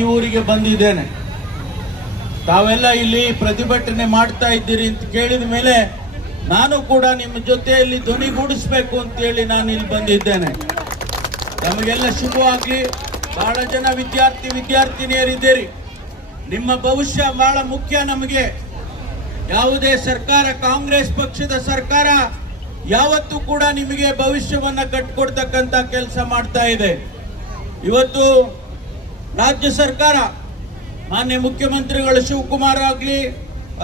ಈ ಊರಿಗೆ ಬಂದಿದ್ದೇನೆ. ತಾವೆಲ್ಲ ಇಲ್ಲಿ ಪ್ರತಿಭಟನೆ ಮಾಡ್ತಾ ಇದ್ದೀರಿ ಅಂತ ಕೇಳಿದ ಮೇಲೆ ನಾನು ಕೂಡ ನಿಮ್ಮ ಜೊತೆಯಲ್ಲಿ ಧ್ವನಿಗೂಡಿಸಬೇಕು ಅಂತ ಹೇಳಿ ನಾನು ಇಲ್ಲಿ ಬಂದಿದ್ದೇನೆ. ನಮಗೆಲ್ಲ ಶುಭವಾಗ್ಲಿ. ಬಹಳ ಜನ ವಿದ್ಯಾರ್ಥಿನಿಯರಿದ್ದೀರಿ. ನಿಮ್ಮ ಭವಿಷ್ಯ ಬಹಳ ಮುಖ್ಯ ನಮಗೆ. ಯಾವುದೇ ಸರ್ಕಾರ, ಕಾಂಗ್ರೆಸ್ ಪಕ್ಷದ ಸರ್ಕಾರ ಯಾವತ್ತೂ ಕೂಡ ನಿಮಗೆ ಭವಿಷ್ಯವನ್ನ ಕಟ್ಟಿಕೊಡ್ತಕ್ಕಂತ ಕೆಲಸ ಮಾಡ್ತಾ ಇದೆ. ಇವತ್ತು ರಾಜ್ಯ ಸರ್ಕಾರ, ಮಾನ್ಯ ಮುಖ್ಯಮಂತ್ರಿಗಳು ಶಿವಕುಮಾರ್ ಆಗ್ಲಿ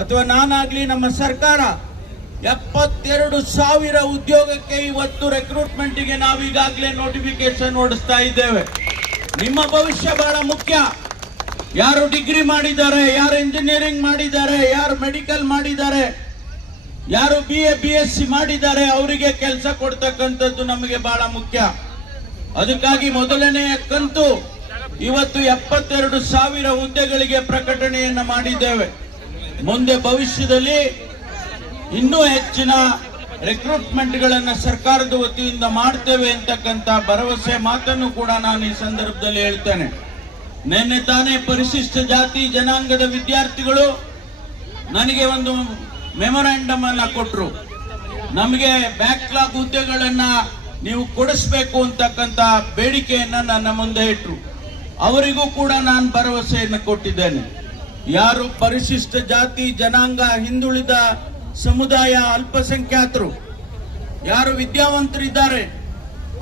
ಅಥವಾ ನಾನಾಗ್ಲಿ, ನಮ್ಮ ಸರ್ಕಾರ 72,000 ಉದ್ಯೋಗಕ್ಕೆ ಇವತ್ತು ರೆಕ್ರೂಟ್ಮೆಂಟ್ಗೆ ನಾವೀಗಾಗಲೇ ನೋಟಿಫಿಕೇಶನ್ ಹೊಡಿಸ್ತಾ ಇದ್ದೇವೆ. ನಿಮ್ಮ ಭವಿಷ್ಯ ಬಹಳ ಮುಖ್ಯ. ಯಾರು ಡಿಗ್ರಿ ಮಾಡಿದ್ದಾರೆ, ಯಾರು ಇಂಜಿನಿಯರಿಂಗ್ ಮಾಡಿದ್ದಾರೆ, ಯಾರು ಮೆಡಿಕಲ್ ಮಾಡಿದ್ದಾರೆ, ಯಾರು BA BSc ಮಾಡಿದ್ದಾರೆ, ಅವರಿಗೆ ಕೆಲಸ ಕೊಡ್ತಕ್ಕಂಥದ್ದು ನಮಗೆ ಬಹಳ ಮುಖ್ಯ. ಅದಕ್ಕಾಗಿ ಮೊದಲನೆಯ ಕಂತು ಇವತ್ತು 72,000 ಹುದ್ದೆಗಳಿಗೆ ಪ್ರಕಟಣೆಯನ್ನ ಮಾಡಿದ್ದೇವೆ. ಮುಂದೆ ಭವಿಷ್ಯದಲ್ಲಿ ಇನ್ನೂ ಹೆಚ್ಚಿನ ರಿಕ್ರೂಟ್ಮೆಂಟ್ಗಳನ್ನು ಸರ್ಕಾರದ ವತಿಯಿಂದ ಮಾಡ್ತೇವೆ ಅಂತಕ್ಕಂಥ ಭರವಸೆ ಮಾತನ್ನು ಕೂಡ ನಾನು ಈ ಸಂದರ್ಭದಲ್ಲಿ ಹೇಳ್ತೇನೆ. ನಿನ್ನೆ ತಾನೇ ಪರಿಶಿಷ್ಟ ಜಾತಿ ಜನಾಂಗದ ವಿದ್ಯಾರ್ಥಿಗಳು ನನಗೆ ಒಂದು ಮೆಮೊರಾಂಡಮ್ ಅನ್ನ ಕೊಟ್ಟರು. ನಮಗೆ ಬ್ಯಾಕ್ಲಾಗ್ ಹುದ್ದೆಗಳನ್ನ ನೀವು ಕೊಡಿಸ್ಬೇಕು ಅಂತಕ್ಕಂಥ ಬೇಡಿಕೆಯನ್ನ ನನ್ನ ಮುಂದೆ ಇಟ್ಟರು. ಅವರಿಗೂ ಕೂಡ ನಾನು ಭರವಸೆಯನ್ನು ಕೊಟ್ಟಿದ್ದೇನೆ. ಯಾರು ಪರಿಶಿಷ್ಟ ಜಾತಿ ಜನಾಂಗ, ಹಿಂದುಳಿದ ಸಮುದಾಯ, ಅಲ್ಪಸಂಖ್ಯಾತರು, ಯಾರು ವಿದ್ಯಾವಂತರಿದ್ದಾರೆ,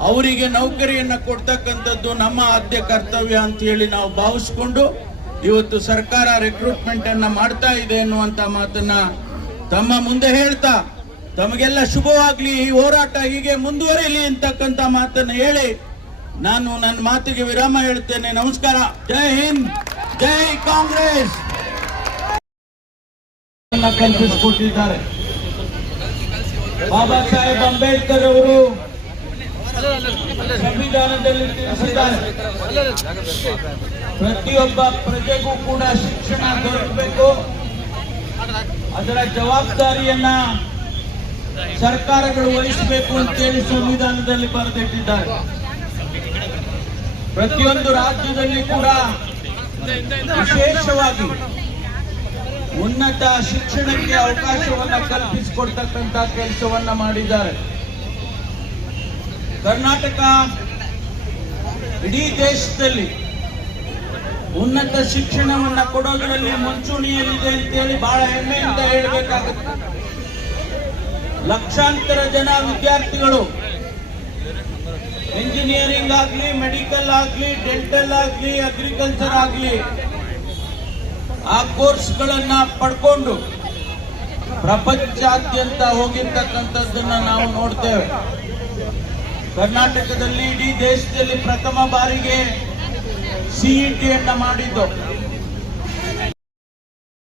ಅವರಿಗೆ ನೌಕರಿಯನ್ನ ಕೊಡ್ತಕ್ಕಂಥದ್ದು ನಮ್ಮ ಆದ್ಯ ಕರ್ತವ್ಯ ಅಂತ ಹೇಳಿ ನಾವು ಭಾವಿಸಿಕೊಂಡು ಇವತ್ತು ಸರ್ಕಾರ ರಿಕ್ರೂಟ್ಮೆಂಟ್ ಅನ್ನ ಮಾಡ್ತಾ ಇದೆ ಅನ್ನುವಂತ ಮಾತನ್ನ ತಮ್ಮ ಮುಂದೆ ಹೇಳ್ತಾ, ತಮಗೆಲ್ಲ ಶುಭವಾಗ್ಲಿ, ಈ ಹೋರಾಟ ಹೀಗೆ ಮುಂದುವರಿಯಲಿ ಅಂತಕ್ಕಂಥ ಮಾತನ್ನ ಹೇಳಿ ನಾನು ನನ್ನ ಮಾತಿಗೆ ವಿರಾಮ ಹೇಳ್ತೇನೆ. ನಮಸ್ಕಾರ. ಜೈ ಹಿಂದ್, ಜೈ ಕಾಂಗ್ರೆಸ್. ಕಲ್ಪಿಸಿಕೊಟ್ಟಿದ್ದಾರೆ. ಬಾಬಾ ಸಾಹೇಬ್ ಅಂಬೇಡ್ಕರ್ ಅವರು ಸಂವಿಧಾನದಲ್ಲಿ ತಿಳಿಸಿದ್ದಾರೆ, ಪ್ರತಿಯೊಬ್ಬ ಪ್ರಜೆಗೂ ಕೂಡ ಶಿಕ್ಷಣ ದೊರಕಬೇಕು. ಅದರ ಜವಾಬ್ದಾರಿಯನ್ನ ಸರ್ಕಾರಗಳು ವಹಿಸಬೇಕು ಅಂತೇಳಿ ಸಂವಿಧಾನದಲ್ಲಿ ಬರೆದಿಟ್ಟಿದ್ದಾರೆ. ಪ್ರತಿಯೊಂದು ರಾಜ್ಯದಲ್ಲಿ ಕೂಡ ವಿಶೇಷವಾಗಿ ಉನ್ನತ ಶಿಕ್ಷಣಕ್ಕೆ ಅವಕಾಶವನ್ನ ಕಲ್ಪಿಸಿಕೊಡ್ತಕ್ಕಂಥ ಕೆಲಸವನ್ನ ಮಾಡಿದ್ದಾರೆ. ಕರ್ನಾಟಕ ಇಡೀ ದೇಶದಲ್ಲಿ ಉನ್ನತ ಶಿಕ್ಷಣವನ್ನ ಕೊಡೋದ್ರಲ್ಲಿ ಮುಂಚೂಣಿಯಲ್ಲಿದೆ ಅಂತೇಳಿ ಬಹಳ ಹೆಮ್ಮೆಯಿಂದ ಹೇಳಬೇಕಾಗುತ್ತೆ. ಲಕ್ಷಾಂತರ ಜನ ವಿದ್ಯಾರ್ಥಿಗಳು ಇಂಜಿನಿಯರಿಂಗ್ ಆಗ್ಲಿ, ಮೆಡಿಕಲ್ ಆಗ್ಲಿ, ಡೆಂಟಲ್ ಆಗ್ಲಿ, ಅಗ್ರಿಕಲ್ಚರ್ ಆಗ್ಲಿ, ಆ ಕೋರ್ಸ್ಗಳನ್ನ ಪಡ್ಕೊಂಡು ಪ್ರಪಂಚಾದ್ಯಂತ ಹೋಗಿರ್ತಕ್ಕಂಥದ್ದನ್ನ ನಾವು ನೋಡ್ತೇವೆ. ಕರ್ನಾಟಕದಲ್ಲಿ ಇಡೀ ದೇಶದಲ್ಲಿ ಪ್ರಥಮ ಬಾರಿಗೆ CET ಮಾಡಿದ್ದು